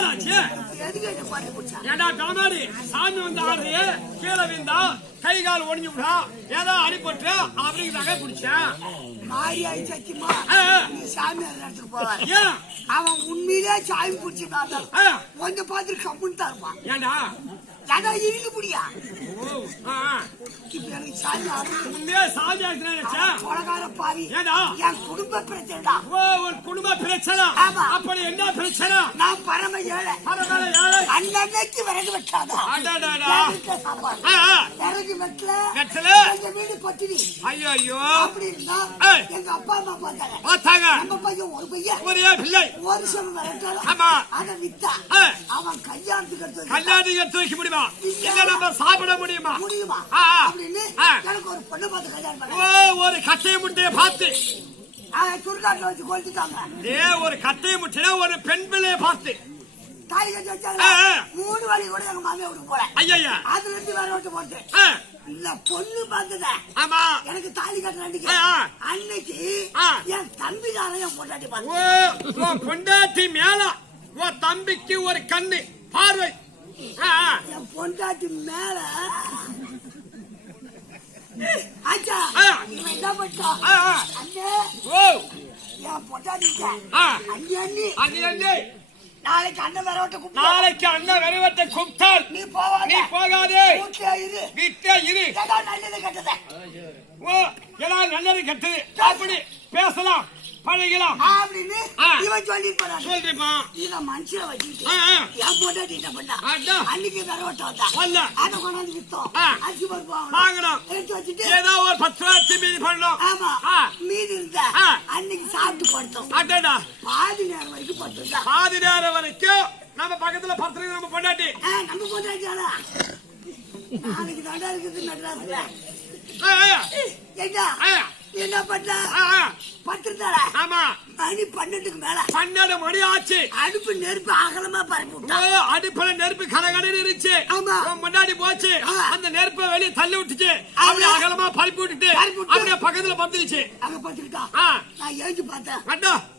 என்னடாச்சு? ஏடா காமாடி, சாமி வந்து ஆடுறியே, கீழே விந்தா கை கால் ஒடிஞ்சு விடா, ஏதோ அடிபட்டு அப்படின்னு நகை பிடிச்சேன். மாரியாய் சத்தியமா சாமி இடத்துக்கு போவார். அவன் உண்மையிலே சாமி பிடிச்சிருக்காங்க. கொஞ்சம் பார்த்துட்டு கம்முன்னு தான் இருப்பான். ஏண்டா ஏதா இருக்க முடியா? என் குடும்ப பிரச்சனை. குடும்ப பிரச்சனை? அப்படி என்ன பிரச்சனை? நான் பரம ஏழை. அன்னைக்கு விறகு வெட்டாதா? விறகு வெட்டல எங்க வீடு பட்டினி. ஐயோ அப்படின்னா எங்க அப்பா அம்மா பார்த்தாங்க. நம்ம பையன் ஒரு பையன் ஒரே பிள்ளை ஒரு சொல்ல விரட்டாலும் அதை வித்தா அவன் கல்யாணத்துக்கு தூக்கி முடியுமா? நம்ம சாப்பிட முடியுமா? அப்படின்னு எனக்கு ஒரு பொண்ணு பார்த்து கல்யாணம் பண்ண. ஒரு கட்டையை முட்டையை பார்த்து சுருக்காட்டில் வச்சு கொளுத்துட்டாங்க. ஒரு கட்டையை முட்டையா ஒரு பெண் பிள்ளையை பார்த்து தாய் கட்டி வச்சாங்க. 3 வழி கூட எங்க மாமியா வீட்டுக்கு போறேன். ஐயா அதுல இருந்து வேற ஓட்டு போட்டு இல்ல பொண்ணு பார்த்தத. ஆமா எனக்கு தாலி கட்டுற அன்னைக்கு என் தம்பிதான என் பொண்டாட்டி பார்த்து. பொண்டாட்டி மேல உன் தம்பிக்கு ஒரு கண்ணு பார்வை. என் பொண்டாட்டி மேல ஆச்சா என்ன பண்ணா அண்ணே என் பொண்டாட்டி அண்ணி நாளைக்கு அண்ணன் வரவட்ட கூப்பிட்டு நாளைக்கு அண்ணன் வரவட்ட கூப்பிட்டால் நீ போகாதே வீட்டே இரு. நல்லது கட்டத ஏதாவது நல்லது கட்டது அப்படி பேசலாம் பழகலாம் அப்படின்னு இவன் சொல்லிருப்பான். இத மனுஷன் வச்சுட்டு என் பொண்டாட்டி என்ன பண்ணா அன்னைக்கு வரவட்ட வந்தா அதை கொண்டாந்து வித்தோம். அரிசி பருப்பு வாங்கணும் எடுத்து வச்சுட்டு ஏதோ ஒரு 10 ரூபாய் மீதி பண்ணணும். ஆமா மீதி இருந்தா அன்னைக்கு சாப்பிட்டு படுத்தோம். அடடா பாதி நேரம் வரைக்கும் படுத்தோம். பாதி நேரம் வரைக்கும் நம்ம பக்கத்துல படுத்துறது நம்ம பொண்டாட்டி. நம்ம பொண்டாட்டியாடா நாளைக்கு தாண்டா இருக்குது மெட்ராஸ்ல. என்ன பண்ணா பத்திருந்தாரா? ஆமா மணி 12க்கு மேல 12 மணி ஆச்சு. அடுப்பு நெருப்பு அகலமா பரப்பி விட்டா. அடுப்புல நெருப்பு கடகடன்னு இருந்துச்சு. ஆமா முன்னாடி போச்சு. அந்த நெருப்பை வெளியே தள்ளி விட்டுச்சு. அப்படியே அகலமா பரப்பி விட்டுட்டு அப்படியே பக்கத்துல பத்துச்சு. அங்க பத்துக்கிட்டா நான் ஏஞ்சி பார்த்தேன்.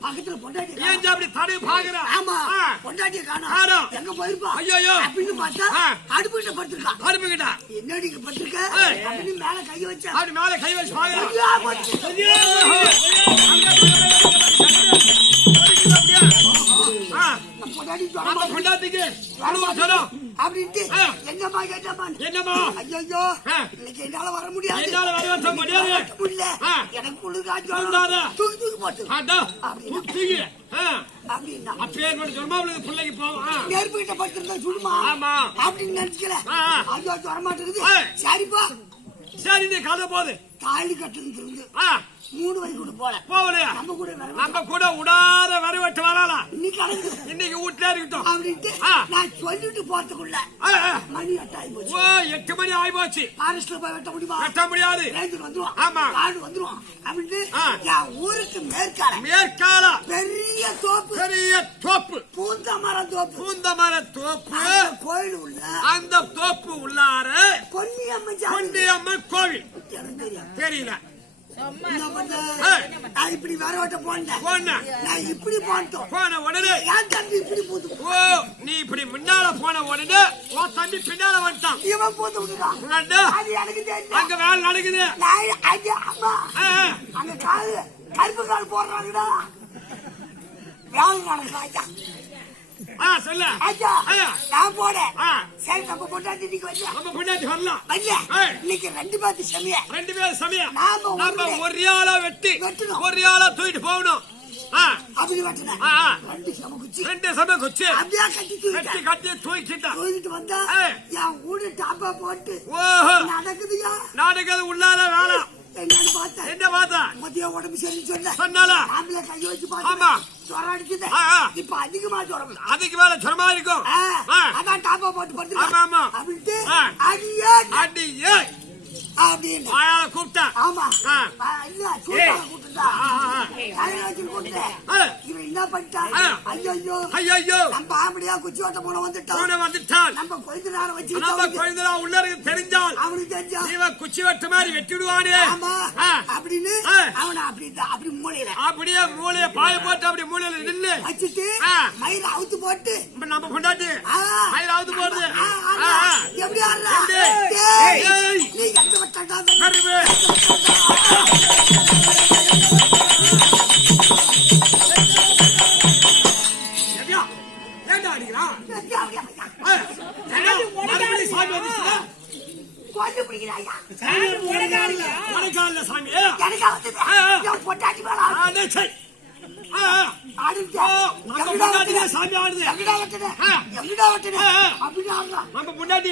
பக்கத்துல பொண்டாட்டி ஏஞ்சி அப்படி தடவி பாக்குறேன். ஆமா பொண்டாட்டியை காணோம். எங்க போயிருப்பா? ஐயோ அப்படின்னு பார்த்தா அடுப்பு கிட்ட படுத்திருக்கா. அடுப்பு கிட்ட என்னடி படுத்திருக்க அப்படின்னு மேல கை வச்சா. அப்படி மேல கை வச்சு பாக்குறேன். என்னமா ஐயோ இன்னைக்கு என்னால வர முடியாது. எனக்கு குளிர் காய்ச்சல் தூக்கி போட்டு பிள்ளைக்கு போவோம். நெருப்பு கிட்ட படுத்திருந்தா சுடுமா அப்படின்னு நினைச்சுக்கல. ஐயோ வரமாட்டேங்குது. சரிப்பா சரி நீ கதை போகுது. தாலி கட்டுறது 3 வரை கூட போகலையா? நம்ம கூட உடாத வரவட்டு வரலாம். இன்னைக்கு வீட்டுல இருக்கட்டும் அப்படின்ட்டு நான் சொல்லிட்டு போறதுக்குள்ள மணி 8 ஆகி போச்சு. 8 மணி ஆகி போச்சு. ஃபாரஸ்ட்ல போய் வெட்ட முடியுமா? வெட்ட முடியாது. வந்துருவான். ஆமா காடு வந்துருவான். அப்படின்ட்டு என் ஊருக்கு மேற்கால பெரிய தோப்பு பூந்தமர தோப்பு கோயில் உள்ள அந்த தோப்பு உள்ளார பொன்னியம்மன் கோவில் தெரியல. நான் இப்படி வரவட்ட போனேன். நான் இப்படி போன உடனே என் தம்பி இப்படி போது. நீ இப்படி முன்னால போன உடனே உன் தம்பி பின்னால வந்துட்டான். இவன் போட்டு விட்டுட்டான். அது எனக்கு தெரியல. அங்க வேலை நடக்குது. அம்மா அங்க காலு கருப்பு கால் போடுறாங்கடா. வேலை நடக்குதா? சொல்ல நான் போனேன். சரி நம்ம பொண்டாட்டி வரலாம். இன்னைக்கு 2 பேர் சமயம் நாம ஒரு ஆளா வெட்டி ஒரு ஆளா தூக்கிட்டு போகணும். அப்படி வெட்டினேன். 2 சமயம் குச்சி அப்படியே கட்டி தூக்கிட்டு வந்தா என் வீடு டாப்பா போட்டு நடக்குதுயா. நடக்குது உள்ளார வேலை. என்ன பார்த்தா மதியம் உடம்பு சரி சொன்னால கை வச்சு பார்த்தா ஜுரம் அடிக்குது. இப்ப அதிகமா ஜுரம். அதுக்கு மேல ஜுரமா இருக்கும். அதான் டாப்பா போட்டு படுத்துருக்கேன். அப்படின்ட்டு அடியே அப்படின்னு கூப்பிட்டா. ஆமா இல்ல இருந்தா தலையில வச்சு கூட்டு இவன் என்ன பண்ணிட்டான்? ஐயோ ஐயோ நம்ம ஆம்படியா குச்சி ஓட்ட போன வந்துட்டான் நம்ம கொஞ்ச நேரம் வச்சு உள்ள இருக்கு தெரிஞ்சால் அவனுக்கு தெரிஞ்சா இவன் குச்சி வெட்ட மாதிரி வெட்டி விடுவானே ஆமா அப்படின்னு அவனை அப்படி மூலையில அப்படியே மூலைய பாய போட்டு அப்படி மூலையில நின்று வச்சுட்டு மயிர அவுத்து போட்டு நம்ம கொண்டாட்டு மயிர அவுத்து போடுது எப்படி ஆடுறா நீ எங்க விட்டா சாமி ஆடுது நம்ம முன்னாடி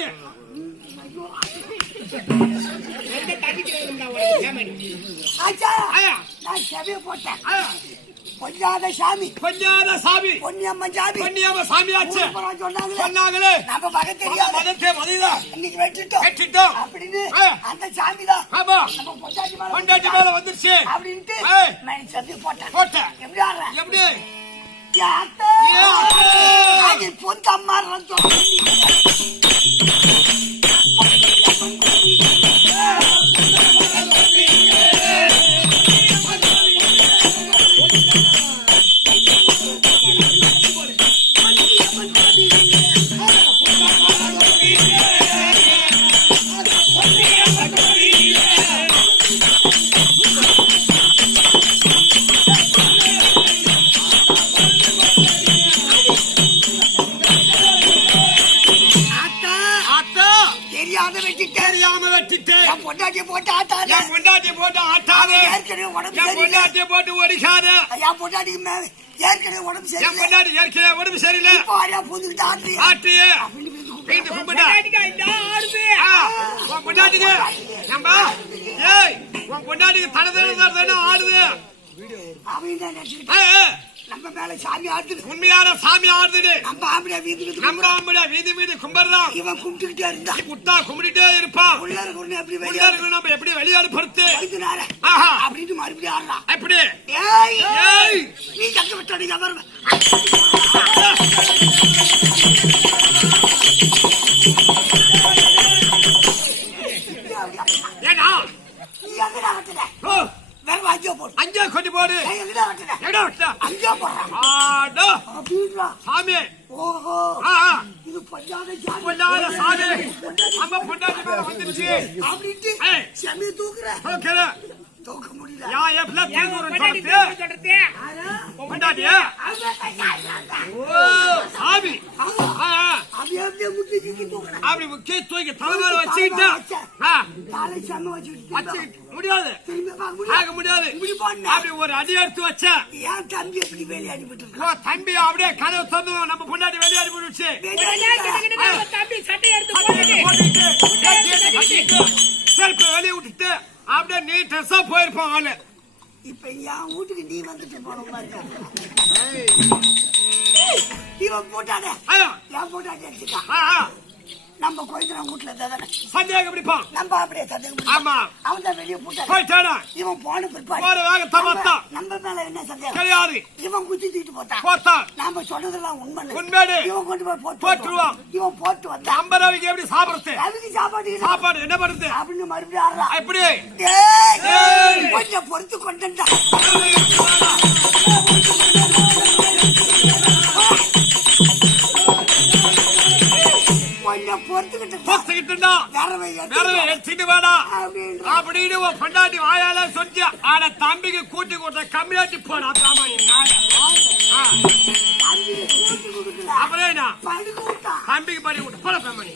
நான் செவிய போட்டேன் கொஞ்சாத சாமி பொன்னியம்மன் சாமி ஆச்சு சொன்னாங்களே நம்ம மகன் தெரியாது இன்னைக்கு வெட்டிட்டோம் அப்படின்னு அந்த சாமி தான் பொண்டாட்டி மேல வந்துருச்சு அப்படின்ட்டு செவிய போட்டேன் எப்படி ஆடுறேன் எப்படி பொந்தம்மா பொண்டாட்டிய போட்டு ஆட்டாது பொண்டாட்டிய போட்டு ஒடிக்காது ஏற்கனவே உடம்பு சரியில்லை ஆட்டிய பொண்டாட்டிக்கு தடை ஆடுது நம்ம மேல சாமி ஆடுது உண்மையான சாமி ஆடுது நம்ம ஆம்படியா வீதி கும்பர்தான் இவன் கும்பிட்டுக்கிட்டே இருந்தா கும்பிட்டுட்டே இருப்பான் நம்ம எப்படி வெளியாடு பொறுத்து அப்படின்னு மறுபடியும் ஆடுறான் எப்படி நீ கக்க விட்டாடி ஏன்னா அஞ்சா கொண்டு போடு சாமி இது பொல்லாத சாமி நம்ம பொண்டாட்டி மேல வந்துருச்சு அப்படின்ட்டு செம்மையை தூக்குற தூக்க முடியல பொண்டாட்டியா சாமி அப்படி முக்கிய தூக்கி தலைமையில வச்சுக்கிட்டு முடியாது அப்படி ஒரு அடி எடுத்து வச்ச தம்பி அப்படியே கதவை தந்து நம்ம பொண்டாட்டி வெளியே அனுப்பிடுச்சு செல்ப வெளியே விட்டுட்டு அப்படியே நீ ட்ரெஸ்ஸா போயிருப்பான் ஆளு இப்ப என் வீட்டுக்கு நீ வந்துட்டு போன இவன் போட்டானே என் போட்டாடி அடிச்சுட்டான் நம்ம கோயில வீட்டுல சந்தேகம் பிடிப்பான் நம்ம அப்படியே சந்தேகம் ஆமா அவன் தான் வெளியே போட்டான் இவன் போன பிற்பாடு நம்ம மேல என்ன சந்தேகம் கிடையாது இவன் குச்சி தூக்கிட்டு போட்டான் நாம சொன்னதெல்லாம் உண்மை இவன் கொண்டு போய் போட்டுருவான் இவன் போட்டு வந்தா 50 ரூபாய்க்கு எப்படி சாப்பிடுறது ரவிக்கு சாப்பாடு என்ன பண்ணுறது அப்படின்னு மறுபடியும் ஆடுறா எப்படி கொஞ்சம் பொறுத்து கொண்டா பொறுத்துக்கிட்டா அப்படின்னு பொண்டாட்டி வாயால சொல்லி ஆட தம்பிக்கு கூட்டி கொடுத்த கம்மியாட்டி போனா அப்புறம் தம்பிக்கு படி விட்டு போல பெம்மணி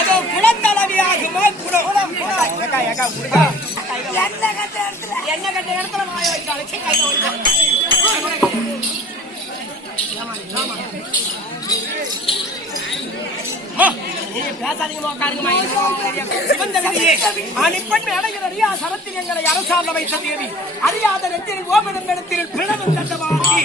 அதோ குளத்தளவியாகுமா குளம் என்ன கட்ட இடத்துல வாய வைக்காது சரத்திரியங்களை அரசாங்க வைத்த தேவி அறியாத நெத்தியில் ஓபனம் இடத்தில் பிளவும் கண்டவாக்கி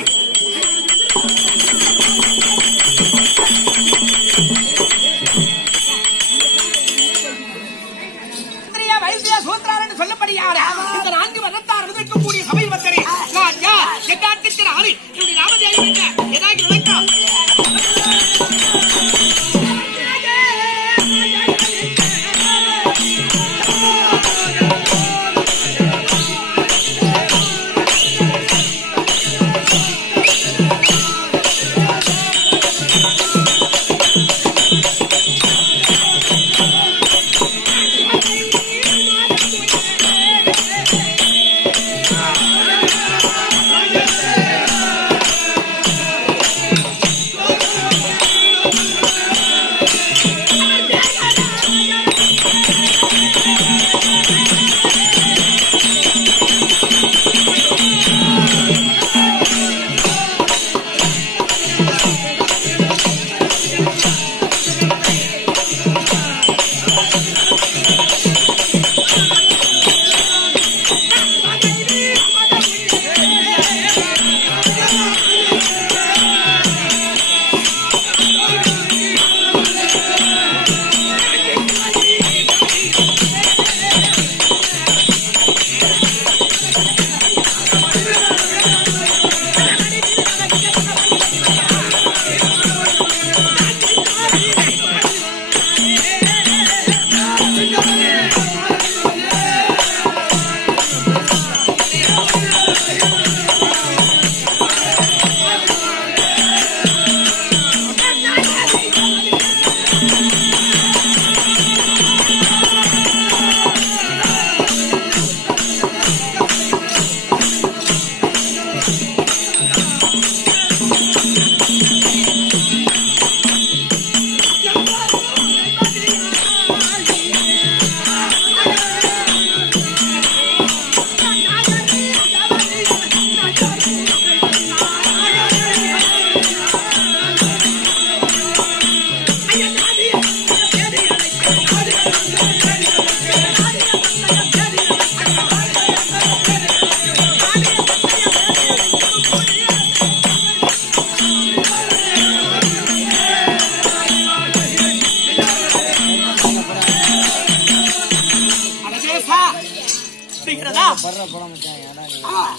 சொல்லப்படியார இந்த 4 வருடத்தார் இருக்கக்கூடிய சபை வந்தரே நான் யார் எட்டாட்டுக்கு ஆளு இப்படி ராமதேவி ஏதாவது நினைக்கலாம்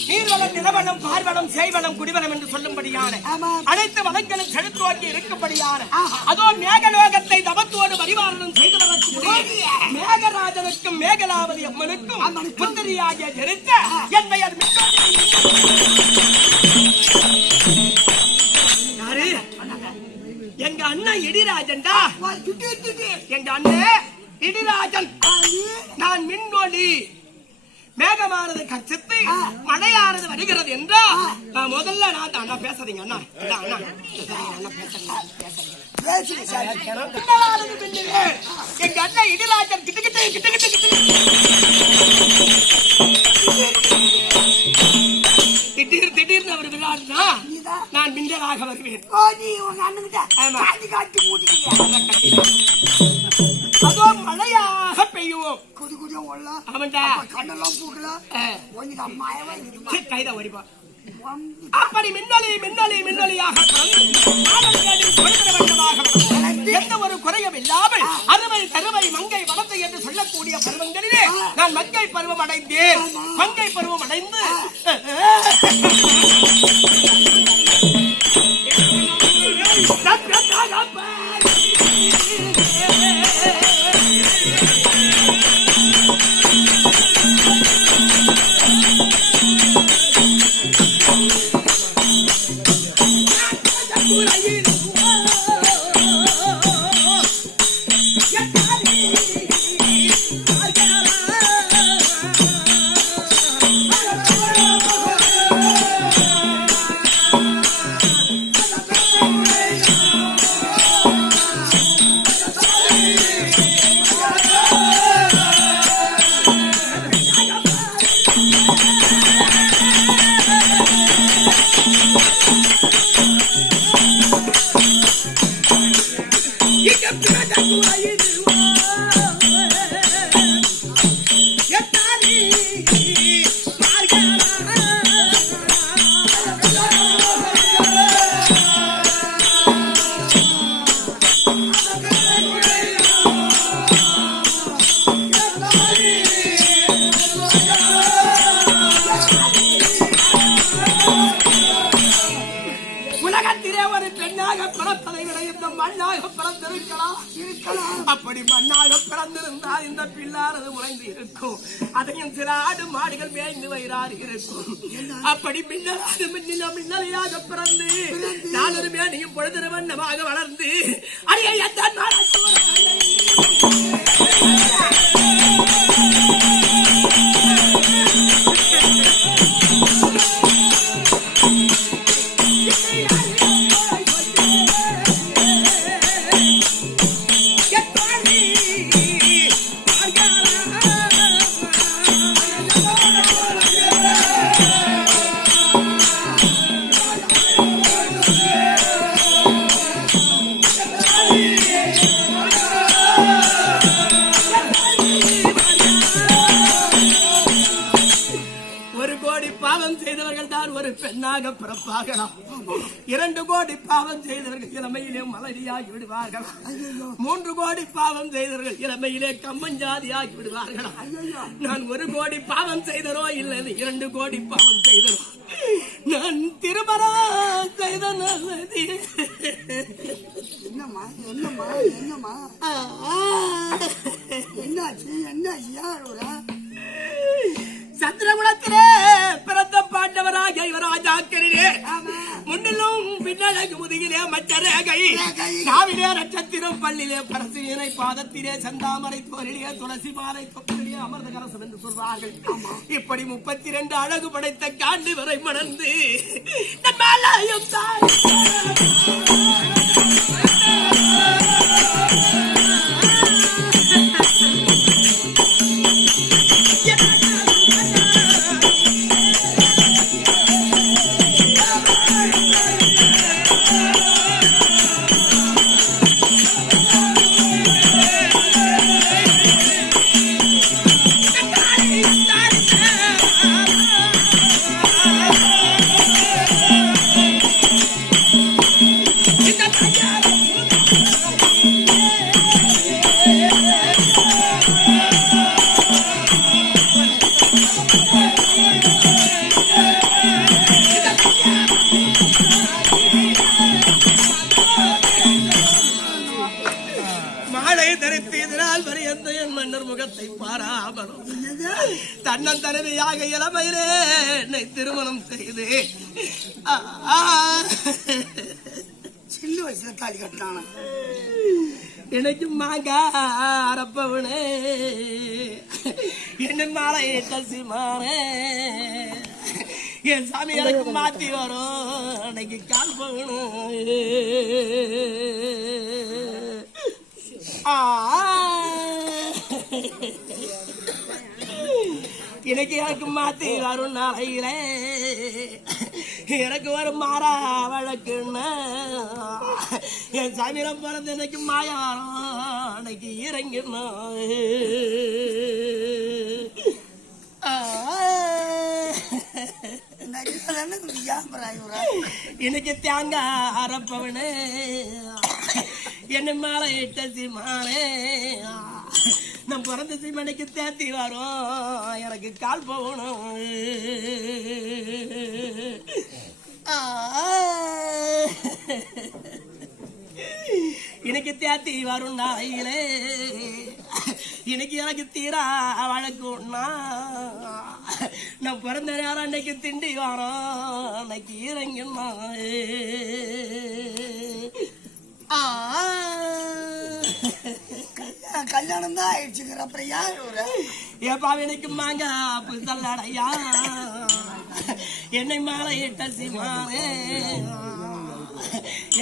நீர்வளம் நிலவளம் பார்வளம் செய்வளம் குடிவளம் என்று சொல்லும்படியான அனைத்து வளங்களும் செலுத்துவாக்கி இருக்கும்படியான அதோ மேகலோகத்தை தவத்தோடு பரிவாரணம் செய்து வரக்கூடிய மேகராஜனுக்கும் மேகலாவதி அம்மனுக்கும் புத்திரியாகிய ஜெரித்த என் பெயர் யாரு? எங்க அண்ணன் இடிராஜன்டா. எங்க அண்ணன் இடிராஜன். நான் மின்னொலி. மேகமானது கச்சித்து மழையானது வருகிறது என்றால் நான் முதல்ல நான் பேசுறீங்க அண்ணா எங்க அண்ணன் இடிராஜன் திடீர்னு அவர் விளையாடுனா நான் மின்னலாக வருவேன். அதோ மழையாக பெய்யுவோம். அப்படி மின்னலி மின்னலி மின்னலியாக எந்த ஒரு குறையும் இல்லாமல் அறுவை தருவை மங்கை வளத்தை என்று சொல்லக்கூடிய பருவங்களிலே நான் மங்கை பருவம் அடைந்தேன். மங்கை பருவம் அடைந்து அப்படி மண்ணாக பிறந்திருந்தால் இந்த பிள்ளானது முளைந்து இருக்கும். அதையும் சில ஆடு மாடுகள் மேய்ந்து வயிறாறு இருக்கும். அப்படி மின்னலாக மின்னலையாக பிறந்து நான் ஒரு மேனியும் பொழுது வண்ணமாக வளர்ந்து அடியை பெண்ணாக பிறப்பாகலாம். 2 கோடி பாவம் செய்தவர்கள் இளமையிலே மலரியாகி விடுவார்கள். 3 கோடி பாவம் செய்தவர்கள் இளமையிலே கம்மஞ்சாதியாகி விடுவார்கள். நான் 1 கோடி பாவம் செய்தரோ இல்லை 2 கோடி பாவம் செய்தரோ நான் திருமணம் செய்த நல்லது. என்னம்மா என்னம்மா என்னம்மா என்னாச்சு யாரோட சந்திரகுலத்திலே பிறந்த பாண்டவராக யுவராஜாக்களிலே முன்னிலும் பின்னழகு முதுகிலே மச்சரேகை நாவிலே நட்சத்திரம் பள்ளிலே பரசினை பாதத்திலே செந்தாமரை தோரிலே துளசி மாலை தொட்டிலே அமர்ந்த கரசம் என்று சொல்வார்கள். இப்படி 32 அழகு படைத்த காண்டு வரை மணந்து நம்மாலயம் தாய் இந்த மன்னர் முகத்தை பாராமலும் தன்னன் தனவையாக இளமையிலே என்னை திருமணம் செய்து சின்ன வயசுல தாலி கட்டினான எனக்கு மாங்க அரப்பவனே என்ன மாலை கசிமானே என் சாமி எனக்கு மாத்தி வரும் அன்னைக்கு கால் போகணும் இன்னைக்கு எனக்கு மாத்தி வரும் நாளையில எனக்கு ஒரு மாறா வழக்குன்னா என் சாமியில பிறந்த இன்னைக்கு மாயாரம் அன்னைக்கு இறங்கினா இன்னைக்கு தேங்காய் அரப்பவனே என்ன மேல இட்ட சீமானே நான் பிறந்த சீமனைக்கு தேத்தி வரும் எனக்கு கால் போகணும் இன்னைக்கு தேத்தி வரும் நாயிலே இன்னைக்கு எனக்கு தீரா வழக்குன்னா நான் பிறந்த நேரம் அன்னைக்கு திண்டி வரோம் அன்னைக்கு இறங்கினா கல்யாணம் தான் ஆயிடுச்சுங்கிற அப்புறம் யார் ஏப்பா எனக்கு மாங்க புத்தல்லடையா என்னை மேல இட்ட சீமானே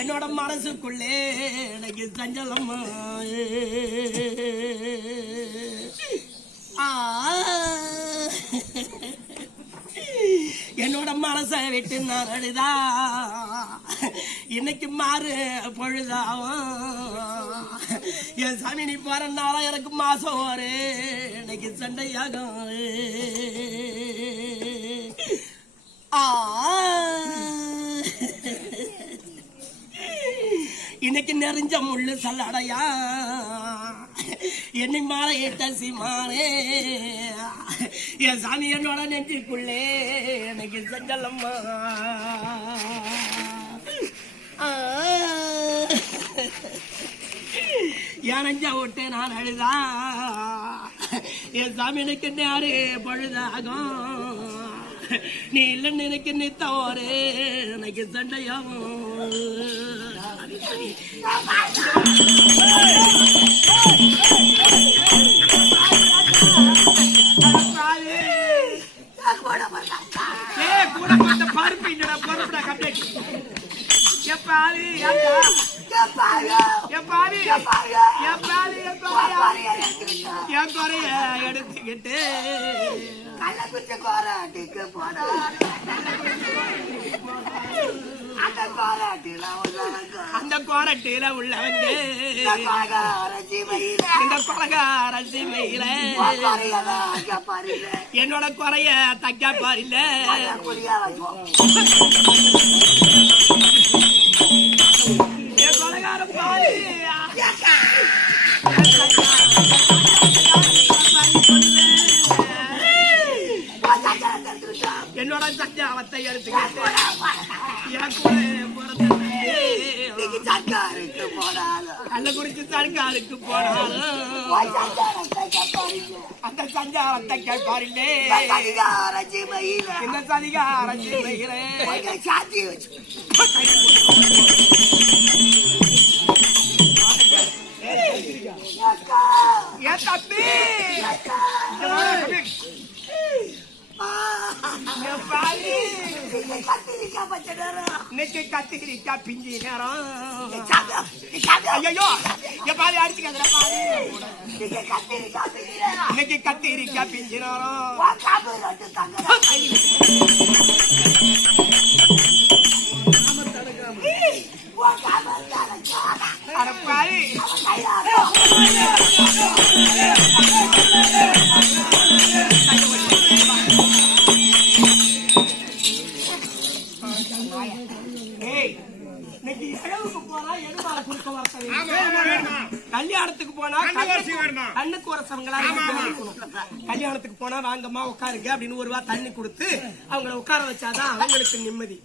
என்னோட மனசுக்குள்ளே எனக்கு சஞ்சலம்மா என்னோட மனசை விட்டு நான் அழுதா இன்னைக்கு மாறு பொழுதாவும் என் சாமி நீ போறனால எனக்கு மாசம் ஒரு இன்னைக்கு சண்டையாகும் இன்னைக்கு நெறிஞ்ச முள்ளு சல்லடையா என்னை மாலை ஏட்ட சீமானே என் சாமி என்னோட நெஞ்சுக்குள்ளே எனக்கு சஞ்சலம்மா என் நெஞ்ச விட்டு நான் அழுதா என் சாமி எனக்கு நேரு பழுதாகும் நீ இல்லைன்னு எனக்கு நித்தவரே எனக்கு சண்டையாகும் எடுத்துக்கிட்டு அந்த கோரட்டில உள்ளவங்க இந்த கொலகார சீமையில என்னோட குறைய தைக்க பாருல என் கொலகார பாரு என்னோட சஞ்சாலத்தை எடுத்துக்கிட்டு கள்ளக்குறிச்சி சர்க்காருக்கு போனாலும் அந்த சஞ்சாலத்தை கேட்பாரில்லே இந்த சதிகார சீமையிலே ஏன் தம்பி கத்திரிக்கா பிஞ்சி நேரம் ஐயோ பாதி அடிச்சுக்க பாதி இன்னைக்கு கத்திரிக்கா பிஞ்சி நேரம் கல்யாணத்துக்கு போனா கண்ணுக்கு வரசவங்களா கல்யாணத்துக்கு போனா வாங்கம்மா உட்காருங்க அப்படின்னு ஒரு ரூபா தண்ணி கொடுத்து அவங்களை உட்கார வச்சாதான் அவங்களுக்கு நிம்மதி.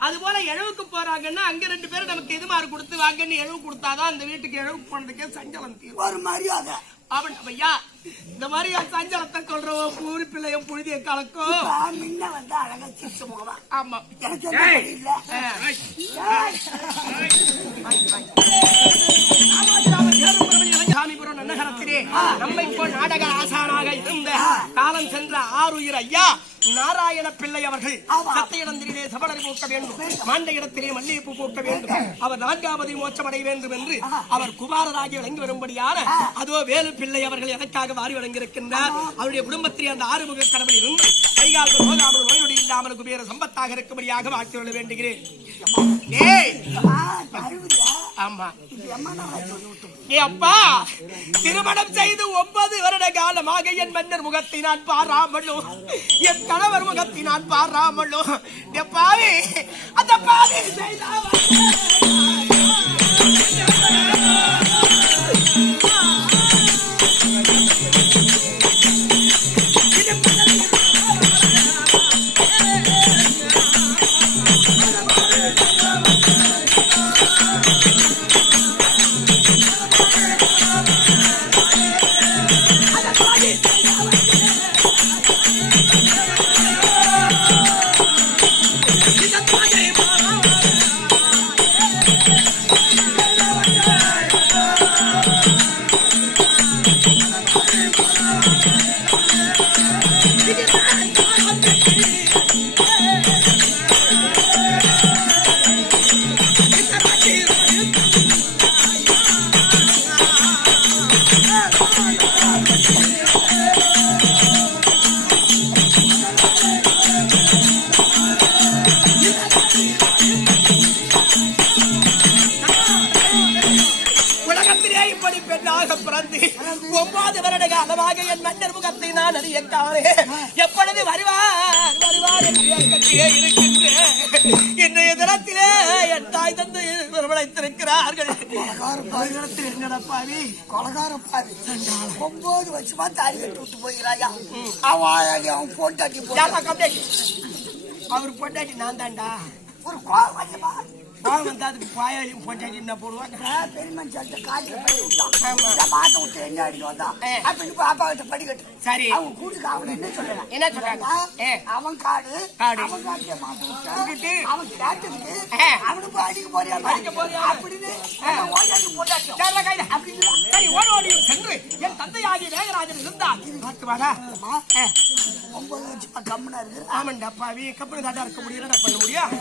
அது போல இழவுக்கு போறாங்கன்னா அங்க ரெண்டு பேரும் நமக்கு எதுமாறு கொடுத்து வாங்கன்னு இழவு கொடுத்தாதான் அந்த வீட்டுக்கு இழவு போனதுக்கே சஞ்சலம் தீரும். ஒரு மரியாதை அவன் ஐயா இந்த மாதிரி சஞ்சலத்தை கொள்றவ பூரி பிள்ளையும் புழுதிய கலக்கும் முன்ன வந்து அழகா சிரிச்சு முகமா. ஆமா எனக்கு இல்ல சாமிபுரம் நன்னகரத்திலே நம்மை போல் நாடக ஆசானாக இருந்த காலம் சென்ற ஆருயிர் ஐயா நாராயண பிள்ளை அவர்கள் சத்தியநந்திரிலே சபடரை போக்க வேண்டும், மாண்ட இடத்திலே மல்லிகைப்பூ போக்க வேண்டும், அவர் 4வது மோட்சமடைய வேண்டும் என்று அவர் குமாரராகி வழங்கி வரும்படியான அதோ வேலு பிள்ளை அவர்கள் எனக்காக வாரி வழங்கியிருக்கின்றார். அவருடைய குடும்பத்திலே அந்த ஆறுமுக கடவுள் இருந்து கைகால் நோயாமல் நோயுடைய இல்லாமல் குபேர சம்பத்தாக இருக்கும்படியாக வாழ்த்து கொள்ள வேண்டுகிறேன். ஆமா ஏ அப்பா, திருமணம் செய்து 9 வருட காலமாக என் மன்னர் முகத்தை நான் பாராமலோ, என் கணவர் முகத்தை நான் பாராமலோ, பாவி அந்த பாவி பிறந்து 9 வருட காலமாக என் மன்னர் முகத்தை நான் அறியக்கானே, எப்பொழுது வருவார் வருவார் என்று கட்டியே இருக்கின்றேன். இன்றைய தினத்திலே என் தாய் தந்து வரவழைத்திருக்கிறார்கள். என்னடப்பாவி கொலகாரப்பாவி 9 வருஷமா தாலி கட்டி விட்டு போகிறாயா? அவன் பொண்டாட்டி அவர் பொண்டாட்டி நான் தான்டா. ஒரு கோவம் வச்சமா வந்து அதுக்கு பாயாளியும் பொண்டாட்டி என்ன போடுவாங்க? பெருமன் சொல்லிட்டு காய்ச்சல் பண்ணி விட்டான், மாட்டை விட்டு என்ன அடிக்க வந்தான் அப்படின்னு பாப்பா கிட்ட படிக்கட்டு. சரி அவங்க கூட்டுக்கு அவன் என்ன சொல்றான்? என்ன சொல்றாங்க? அவன் காடு அவன் காட்டிய மாட்டை விட்டு அவன் கேட்டதுக்கு அவனுக்கு அடிக்க போறியா அப்படின்னு ஓடி சென்று என் தந்தையாகிய வேகராஜன் இருந்தார். 9 வருஷமா கம்முனா இருக்கு. ஆமாண்டா பாவி, கப்பல் தாட்டா இருக்க முடியும், என்ன பண்ண முடியும்?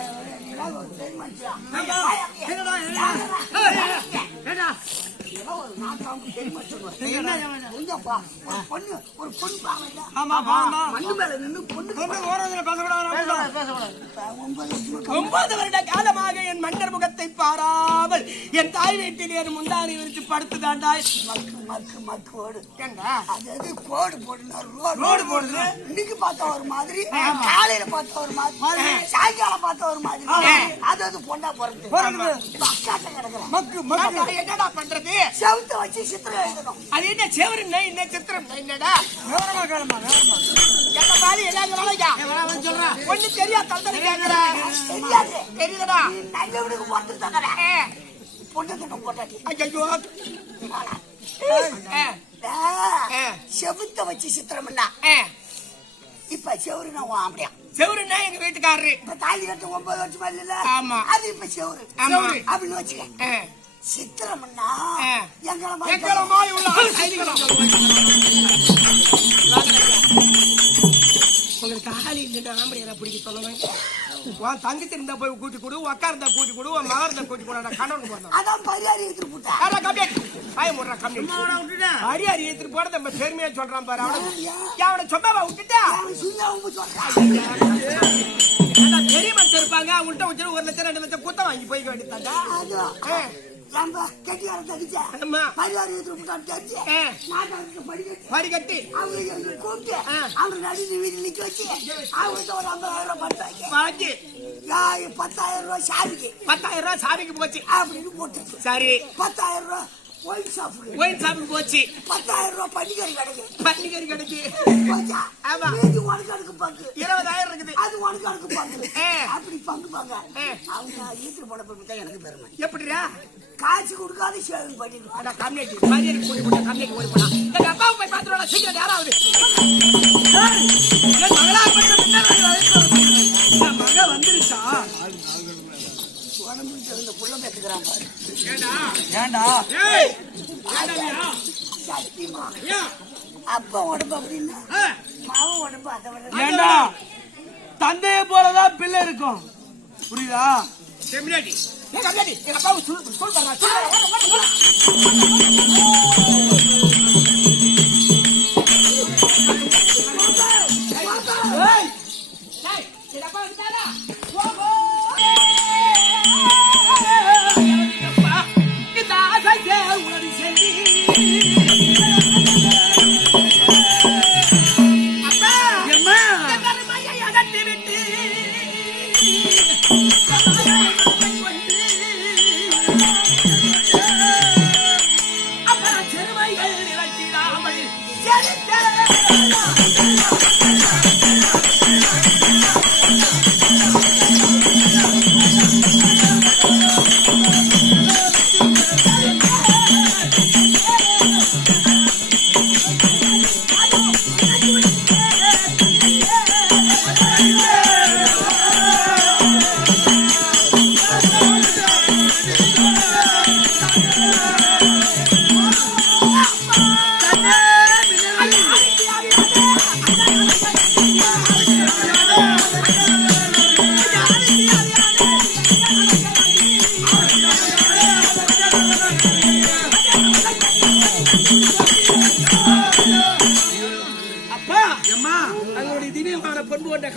காலமாக என் மன்னர் முகத்தை பாராமல் என் தாய் வீட்டில் என் முந்தானை விரிச்சு படுத்துதாண்டாய். மக்கோடு கோடு ரோடு போடுது. இன்னைக்கு பார்த்தா ஒரு மாதிரி, காலையில பார்த்தா ஒரு மாதிரி, சாயங்காலம் பார்த்தா ஒரு மாதிரி, அது பொண்டா போறது என்னடா பண்றது? செவத்தை வச்சு சித்திரம் எழுதணும். அது என்ன செவரு என்ன சித்திரம் என்னடா? எங்க மாதிரி எல்லாரும் சொல்றேன் ஒண்ணு தெரியாது. தந்தனை தெரியாது தெரியுதடா. நல்ல விடுக்கு போட்டு தந்தேன் பொண்ணு போட்டாட்டி. ஐயோ செவத்தை வச்சு சித்திரம் என்ன? இப்ப செவரு நான் அப்படியா? செவருன்னா எங்க வீட்டுக்காரரு. இப்ப தாலி கட்ட 9 வருஷமா இல்ல? ஆமா. அது இப்ப செவரு அப்படின்னு வச்சுக்க. சித்திரம்னா எங்களமாய் உள்ள உங்களுக்கு ஆளி இல்லைன்னா ஆம்படியா பிடிக்க சொல்லணும். உன் தங்கச்சி இருந்தா போய் கூட்டி கொடு, உக்கா இருந்தா கூட்டி கொடு, உன் மகன் இருந்தா கூட்டி கொடு. கணவன் போடணும். அதான் பரியாரி எடுத்துட்டு போட்டா பரியாரி எடுத்துட்டு போட நம்ம பெருமையா சொல்றான் பாரு. அவனை சொன்னாவா விட்டுட்டா பெரிய மனுஷன் இருப்பாங்க, அவங்கள்ட்ட வச்சு 1 லட்சம் 2 லட்சம் குத்த வாங்கி போய்க்க வேண்டியதாண்டா. படிக்கட்டி கூப்பிட்டு அவங்க நடுவு வீட்டில் நிக்க வச்சு அவங்களுக்கு ஒரு 50,000 வாங்கி 10,000 ரூபாய் சாமிக்கு 10,000 ரூபாய் சாமிக்கு போச்சு அப்படின்னு போட்டு. சரி 10,000 ரூபாய் ஒயின் ஷாப்புக்கு போச்சு. 10,000 ரூபாய் பன்னிக்கறி கிடைக்கு. பன்னிக்கறி கிடைக்கு. ஆமா. மீதி உனக்கு பங்கு 20,000 இருக்குது. அது உனக்கு பங்கு. அப்படி பங்கு பாங்க. அவங்க ஈத்து போட போய் எனக்கு பெருமை. எப்படிடா? காசு கொடுக்காத சேவிங் பண்ணிடுவோம். அட கம்மியாச்சு. மரியாதை போய் போடா, கம்மியாக்கு போய் போடா. எங்க அப்பாவை போய் பாத்துறோம். சீக்கிரம் யாராவது. என் மகளா பண்ற என் மக வந்துருச்சா? இந்த புள்ள பேசுறான் பாரு. ஏண்டா? ஏய் ஏண்டா? சத்தியமா. ஏன்? அப்பா உடம்பு அப்படின்னா மாவன் உடம்பு அதை விட. ஏண்டா? தந்தைய போலதான் பிள்ளை இருக்கும். புரியுதா? செம்மியாடி. எங்க அப்பாடி எங்க அப்பாவை சொல் பண்றா. ஏய் டேய் எங்க அப்பா வந்துட்டாரா? ஓஹோ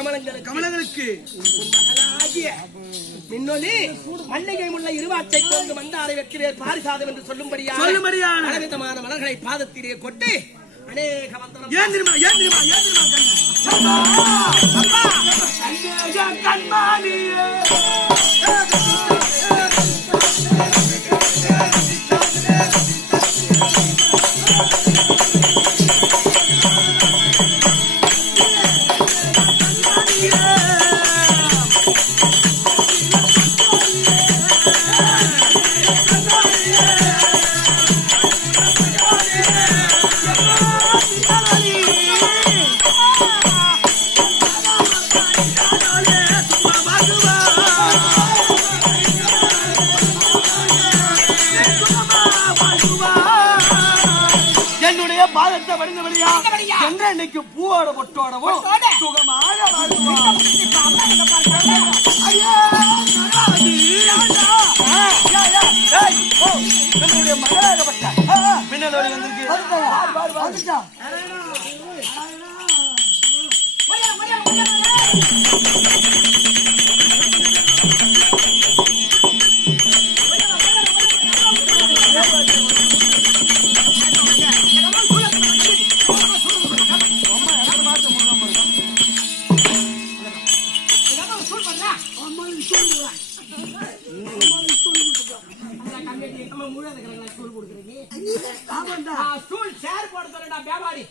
கமலங்களுக்கு மல்லிகை முல்லை இருவாச்சை கொண்டு மந்தாரை வெற்றிவேல் பாரிசாதம் என்று சொல்லும்படியான மலர்களை பாதத்திலே கொட்டு அநேக வந்தனம். ஏன் தெரியுமா கண்மானியே இன்னைக்கு பூவோட பொட்டோடவும் சுகமாக வாழ்வான். என்னுடைய மகளாகப்பட்ட பின்னதோடு வந்திருக்கு. ஸ்டூல் சேர் போட சொல்லடா வியாபாரி.